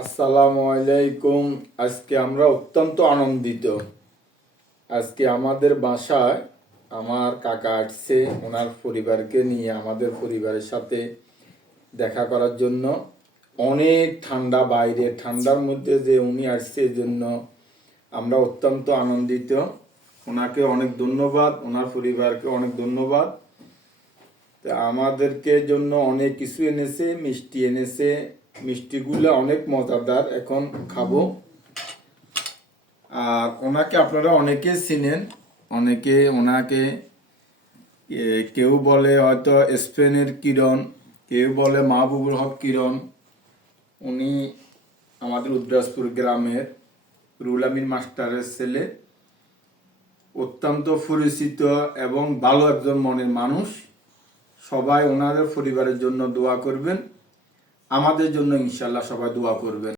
আসসালামু আলাইকুম। আজকে আমরা অত্যন্ত আনন্দিত। আজকে আমাদের বাসায় আমার কাকা আসছে, ওনার পরিবারকে নিয়ে আমাদের পরিবারের সাথে দেখা করার জন্য। অনেক ঠান্ডা, বাইরে ঠান্ডার মধ্যে যে উনি আসছে এই জন্য আমরা অত্যন্ত আনন্দিত। ওনাকে অনেক ধন্যবাদ, ওনার পরিবারকে অনেক ধন্যবাদ। তা আমাদেরকে জন্য অনেক কিছু এনেছে, মিষ্টি এনেছে। মিষ্টিগুলো অনেক মজাদার, এখন খাবো। আর ওনাকে আপনারা অনেকে চিনেন, অনেকে ওনাকে কেউ বলে হয়তো স্পেনের কিরণ, কেউ বলে মাহবুবুল হক কিরণ। উনি আমাদের উদ্রাসপুর গ্রামের রুহুল আমিন মাস্টারের ছেলে। অত্যন্ত পরিচিত এবং ভালো একজন মনের মানুষ। সবাই ওনাদের পরিবারের জন্য দোয়া করবেন, আমাদের জন্য ইনশাল্লাহ সবাই দোয়া করবেন।